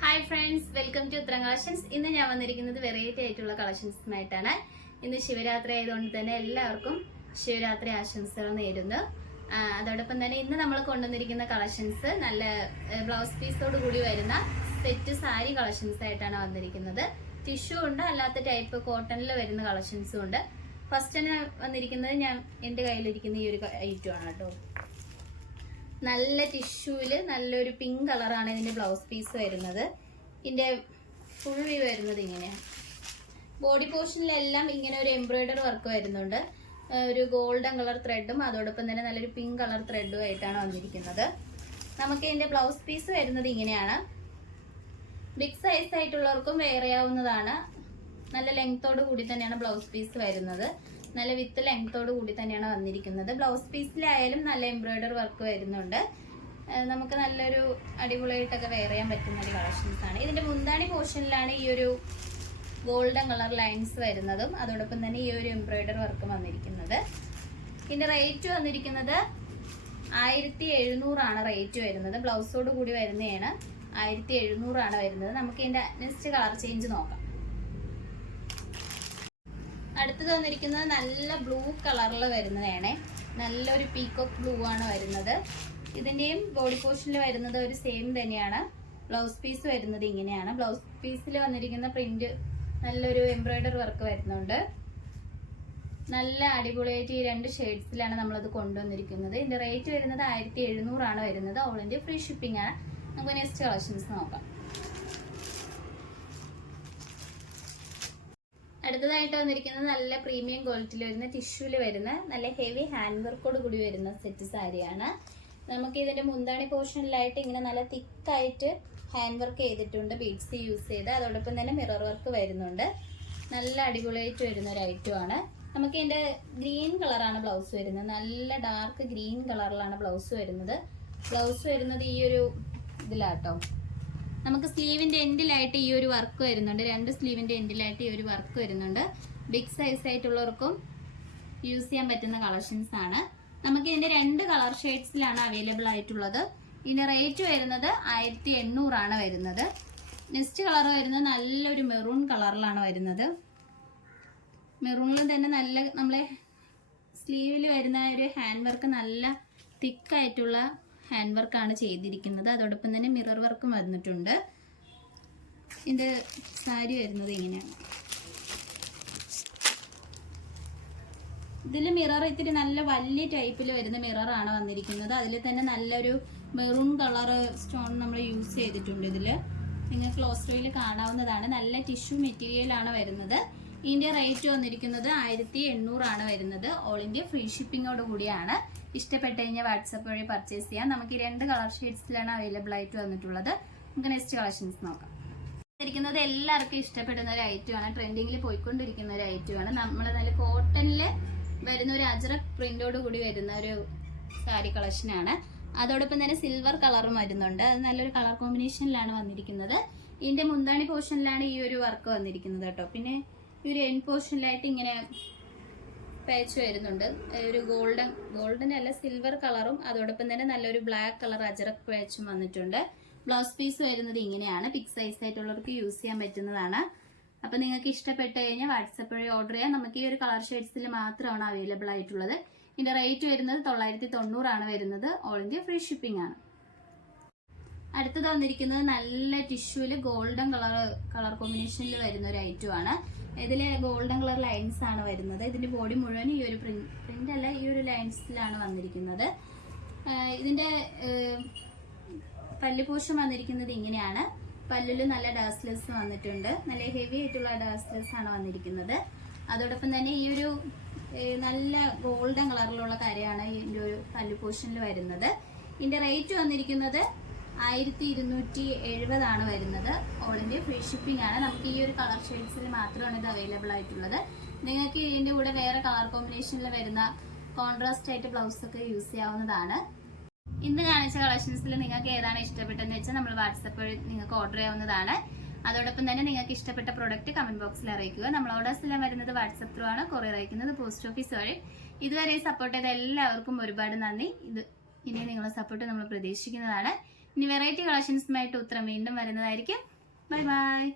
Hi friends, welcome to ഉത്തരം collections. ഇന്ന് ഞാൻ വന്നിരിക്കുന്നത് വെറൈറ്റി ആയിട്ടുള്ള കളക്ഷൻസുമായിട്ടാണ്. ഇന്ന് ശിവരാത്രി ആയതുകൊണ്ട് തന്നെ എല്ലാവർക്കും ശിവരാത്രി ആശംസകൾ നേരുന്നു. അതോടൊപ്പം തന്നെ ഇന്ന് നമ്മൾ കൊണ്ടുവന്നിരിക്കുന്ന കളക്ഷൻസ് നല്ല ബ്ലൗസ് പീസോട് കൂടി വരുന്ന സെറ്റ് സാരി കളക്ഷൻസ് ആയിട്ടാണ് വന്നിരിക്കുന്നത്. ടിഷ്യൂ ഉണ്ട്, അല്ലാത്ത ടൈപ്പ് കോട്ടണിൽ വരുന്ന കളക്ഷൻസും ഉണ്ട്. ഫസ്റ്റ് തന്നെ വന്നിരിക്കുന്നത് എൻ്റെ കയ്യിലിരിക്കുന്ന ഈ ഒരു ഐറ്റം ആണ് കേട്ടോ. നല്ല ടിഷ്യൂവിൽ നല്ലൊരു പിങ്ക് കളറാണ് ഇതിൻ്റെ ബ്ലൗസ് പീസ് വരുന്നത്. ഇതിൻ്റെ ഫുൾ വ്യൂ വരുന്നത് ഇങ്ങനെയാണ്. ബോഡി പോർഷനിലെല്ലാം ഇങ്ങനെ ഒരു എംബ്രോയിഡറി വർക്ക് വരുന്നുണ്ട്. ഒരു ഗോൾഡൻ കളർ ത്രെഡും അതോടൊപ്പം തന്നെ നല്ലൊരു പിങ്ക് കളർ ത്രെഡും ആയിട്ടാണ് വന്നിരിക്കുന്നത്. നമുക്ക് ഇതിൻ്റെ ബ്ലൗസ് പീസ് വരുന്നത് ഇങ്ങനെയാണ്. ബിഗ് സൈസ് ആയിട്ടുള്ളവർക്കും വെയർ ചെയ്യാവുന്നതാണ്. നല്ല ലെങ്ത്തോട് കൂടി തന്നെയാണ് ബ്ലൗസ് പീസ് വരുന്നത്. നല്ല വിത്ത് ലെങ്ത്തോട് കൂടി തന്നെയാണ് വന്നിരിക്കുന്നത്. ബ്ലൗസ് പീസിലായാലും നല്ല എംബ്രോയിഡറി വർക്ക് വരുന്നുണ്ട്. നമുക്ക് നല്ലൊരു അടിപൊളിയായിട്ടൊക്കെ വെയർ ചെയ്യാൻ പറ്റുന്ന ഒരു കളക്ഷൻസ് ആണ്. ഇതിന്റെ മുന്താണി പോർഷനിലാണ് ഈ ഒരു ഗോൾഡൻ കളർ ലൈൻസ് വരുന്നതും അതോടൊപ്പം തന്നെ ഈ ഒരു എംബ്രോയിഡറി വർക്കും വന്നിരിക്കുന്നത്. ഇതിന്റെ റേറ്റ് വന്നിരിക്കുന്നത് 1700 ആണ് റേറ്റ് വരുന്നത്. ബ്ലൗസോട് കൂടി വരുന്നതാണ്. 1700 ആണ് വരുന്നത്. നമുക്ക് ഇതിന്റെ നെക്സ്റ്റ് കളർ ചേഞ്ച് നോക്കാം. അടുത്തത് വന്നിരിക്കുന്നത് നല്ല ബ്ലൂ കളറിൽ വരുന്നതാണ്. നല്ലൊരു പീകോക്ക് ബ്ലൂ ആണ് വരുന്നത്. ഇതിന്റെയും ബോഡി പോർഷനിൽ വരുന്നത് ഒരു സെയിം തന്നെയാണ്. ബ്ലൗസ് പീസ് വരുന്നത് ഇങ്ങനെയാണ്. ബ്ലൗസ് പീസിൽ വന്നിരിക്കുന്ന പ്രിന്റ് നല്ലൊരു എംബ്രോയിഡറി വർക്ക് വരുന്നുണ്ട്. നല്ല അടിപൊളിയായിട്ട് ഈ രണ്ട് ഷെയ്ഡ്സിലാണ് നമ്മളത് കൊണ്ടുവന്നിരിക്കുന്നത്. ഇതിന്റെ റേറ്റ് വരുന്നത് 1700 ആണ് വരുന്നത്. ഓൾ ഇന്ത്യ ഫ്രീ ഷിപ്പിംഗ് ആണ്. നമുക്ക് നെക്സ്റ്റ് കളക്ഷൻസ് നോക്കാം. അടുത്തതായിട്ട് വന്നിരിക്കുന്നത് നല്ല പ്രീമിയം ക്വാളിറ്റിയിൽ വരുന്ന ടിഷ്യൂല് വരുന്ന നല്ല ഹെവി ഹാൻഡ് വർക്കോട് കൂടി വരുന്ന സെറ്റ് സാരിയാണ്. നമുക്ക് ഇതിന്റെ മുന്താണി പോർഷനിലായിട്ട് ഇങ്ങനെ നല്ല തിക്കായിട്ട് ഹാൻഡ് വർക്ക് ചെയ്തിട്ടുണ്ട്, ബീഡ്സ് യൂസ് ചെയ്ത്. അതോടൊപ്പം തന്നെ മിറർ വർക്ക് വരുന്നുണ്ട്. നല്ല അടിപൊളിയായിട്ട് വരുന്ന ഒരു ഐറ്റം ആണ്. നമുക്ക് ഇതിന്റെ ഗ്രീൻ കളറാണ് ബ്ലൗസ് വരുന്നത്. നല്ല ഡാർക്ക് ഗ്രീൻ കളറിലാണ് ബ്ലൗസ് വരുന്നത്. ബ്ലൗസ് വരുന്നത് ഈ ഒരു ഇതിലാട്ടോ. നമുക്ക് സ്ലീവിന്റെ എൻഡിലായിട്ട് ഈ ഒരു വർക്ക് വരുന്നുണ്ട്. രണ്ട് സ്ലീവിന്റെ എൻഡിലായിട്ട് ഈ ഒരു വർക്ക് വരുന്നുണ്ട്. ബിഗ് സൈസ് ആയിട്ടുള്ളവർക്കും യൂസ് ചെയ്യാൻ പറ്റുന്ന കളക്ഷൻസ് ആണ്. നമുക്ക് ഇതിന്റെ രണ്ട് കളർ ഷെയ്ഡ്സിലാണ് അവൈലബിൾ ആയിട്ടുള്ളത്. ഇതിന്റെ റേറ്റ് വരുന്നത് 1800 ആണ് വരുന്നത്. നെക്സ്റ്റ് കളർ വരുന്നത് നല്ലൊരു മെറൂൺ കളറിലാണ് വരുന്നത്. മെറൂണിൽ തന്നെ നല്ല നമ്മളെ സ്ലീവിൽ വരുന്ന ഒരു ഹാൻഡ് വർക്ക് നല്ല തിക്കായിട്ടുള്ള ഹാൻഡ് വർക്കാണ് ചെയ്തിരിക്കുന്നത്. അതോടൊപ്പം തന്നെ മിറർ വർക്കും വന്നിട്ടുണ്ട്. ഇതിന്റെ സാരി വരുന്നത് ഇങ്ങനെയാണ്. ഇതിൽ മിറർ ഇത്തിരി നല്ല വലിയ ടൈപ്പിൽ വരുന്ന മിറർ ആണ് വന്നിരിക്കുന്നത്. അതിൽ തന്നെ നല്ലൊരു മെറൂൺ കളർ സ്റ്റോൺ നമ്മൾ യൂസ് ചെയ്തിട്ടുണ്ട്. ഇതിൽ നിങ്ങൾക്ക് ക്ലോസ്റ്ററിൽ കാണാവുന്നതാണ്. നല്ല ടിഷ്യൂ മെറ്റീരിയൽ ആണ് വരുന്നത്. ഇതിന്റെ റേറ്റ് വന്നിരിക്കുന്നത് 1800 ആണ് വരുന്നത്. ഓൾ ഇന്ത്യ ഫ്രീ ഷിപ്പിങ്ങോട് കൂടിയാണ്. ഇഷ്ടപ്പെട്ട് കഴിഞ്ഞാൽ വാട്സപ്പ് വഴി പർച്ചേസ് ചെയ്യാം. നമുക്ക് ഈ രണ്ട് കളർ ഷെയ്ഡ്സിലാണ് അവൈലബിൾ ആയിട്ട് വന്നിട്ടുള്ളത്. നമുക്ക് നെക്സ്റ്റ് കളക്ഷൻസ് നോക്കാം. ഇരിക്കുന്നത് എല്ലാവർക്കും ഇഷ്ടപ്പെടുന്ന ഒരു ഐറ്റമാണ്. ട്രെൻഡിങ്ങിൽ പോയിക്കൊണ്ടിരിക്കുന്ന ഒരു ഐറ്റമാണ്. നമ്മൾ നല്ല കോട്ടണിൽ വരുന്ന ഒരു അജ്രക് പ്രിന്റോട് കൂടി വരുന്ന ഒരു സാരി കളക്ഷനാണ്. അതോടൊപ്പം തന്നെ സിൽവർ കളറും വരുന്നുണ്ട്. അത് നല്ലൊരു കളർ കോമ്പിനേഷനിലാണ് വന്നിരിക്കുന്നത്. ഇതിന്റെ മുന്താണി പോർഷനിലാണ് ഈ ഒരു വർക്ക് വന്നിരിക്കുന്നത് കേട്ടോ. പിന്നെ ഈ ഒരു എൻഡ് പോർഷനിലായിട്ട് ഇങ്ങനെ പാച്ച് വരുന്നുണ്ട്. ഒരു ഗോൾഡൻ അല്ല സിൽവർ കളറും അതോടൊപ്പം തന്നെ നല്ലൊരു ബ്ലാക്ക് കളർ അജറക് പാച്ചും വന്നിട്ടുണ്ട്. ബ്ലൗസ് പീസ് വരുന്നത് ഇങ്ങനെയാണ്. ബിഗ് സൈസ് ആയിട്ടുള്ളവർക്ക് യൂസ് ചെയ്യാൻ പറ്റുന്നതാണ്. അപ്പൊ നിങ്ങൾക്ക് ഇഷ്ടപ്പെട്ട് കഴിഞ്ഞാൽ വാട്സപ്പ് വഴി ഓർഡർ ചെയ്യാം. നമുക്ക് ഈ ഒരു കളർ ഷെയ്ഡ്സിൽ മാത്രമാണ് അവൈലബിൾ ആയിട്ടുള്ളത്. ഇതിന്റെ റേറ്റ് വരുന്നത് 990 ആണ് വരുന്നത്. ഓൾ ഇന്ത്യ ഫ്രീ ഷിപ്പിംഗ് ആണ്. അടുത്തത് വന്നിരിക്കുന്നത് നല്ല ടിഷ്യൂല് ഗോൾഡൻ കളർ കോമ്പിനേഷനിൽ വരുന്ന ഒരു ഐറ്റം ആണ്. ഇതില് ഗോൾഡൻ കളർ ലൈൻസ് ആണ് വരുന്നത്. ഇതിന്റെ ബോഡി മുഴുവൻ ഈ ഒരു പ്രിന്റ് അല്ല, ഈ ഒരു ലൈൻസിലാണ് വന്നിരിക്കുന്നത്. ഇതിന്റെ പല്ലു പോർഷൻ വന്നിരിക്കുന്നത് ഇങ്ങനെയാണ്. പല്ലില് നല്ല ഡാസ്ലെസ് വന്നിട്ടുണ്ട്. നല്ല ഹെവി ആയിട്ടുള്ള ഡാസ്ലെസ് ആണ് വന്നിരിക്കുന്നത്. അതോടൊപ്പം തന്നെ ഈ ഒരു നല്ല ഗോൾഡൻ കളറിലുള്ള കാര്യമാണ് ഇതിന്റെ ഒരു പല്ലു പോർഷനിൽ വരുന്നത്. ഇതിന്റെ റേറ്റ് വന്നിരിക്കുന്നത് 1270 ആണ് വരുന്നത്. ഓൾ ഇന്ത്യ ഫ്രീ ഷിപ്പിംഗ് ആണ്. നമുക്ക് ഈ ഒരു കളർ ഷെയ്ഡ്സിൽ മാത്രമാണ് ഇത് അവൈലബിൾ ആയിട്ടുള്ളത്. നിങ്ങൾക്ക് ഇതിന്റെ കൂടെ വേറെ കളർ കോമ്പിനേഷനിൽ വരുന്ന കോൺട്രാസ്റ്റ് ആയിട്ട് ബ്ലൗസ് ഒക്കെ യൂസ് ചെയ്യാവുന്നതാണ്. ഇന്ന് കാണിച്ച കളക്ഷൻസിൽ നിങ്ങൾക്ക് ഏതാണ് ഇഷ്ടപ്പെട്ടതെന്ന് വെച്ചാൽ നമ്മൾ വാട്സപ്പ് വഴി നിങ്ങൾക്ക് ഓർഡർ ചെയ്യാവുന്നതാണ്. അതോടൊപ്പം തന്നെ നിങ്ങൾക്ക് ഇഷ്ടപ്പെട്ട പ്രോഡക്റ്റ് കമന്റ് ബോക്സിൽ അറിയിക്കുക. നമ്മൾ ഓർഡേഴ്സ് എല്ലാം വരുന്നത് വാട്സപ്പ് ത്രൂ ആണ്. കൊറിയർ അയക്കുന്നത് പോസ്റ്റ് ഓഫീസ് വഴി. ഇതുവരെ സപ്പോർട്ട് ചെയ്ത എല്ലാവർക്കും ഒരുപാട് നന്ദി. ഇനി നിങ്ങളുടെ സപ്പോർട്ട് നമ്മൾ പ്രതീക്ഷിക്കുന്നതാണ്. ഇനി വെറൈറ്റി കളക്ഷൻസുമായിട്ട് ഉത്തരം വീണ്ടും വരുന്നതായിരിക്കും. Bye bye.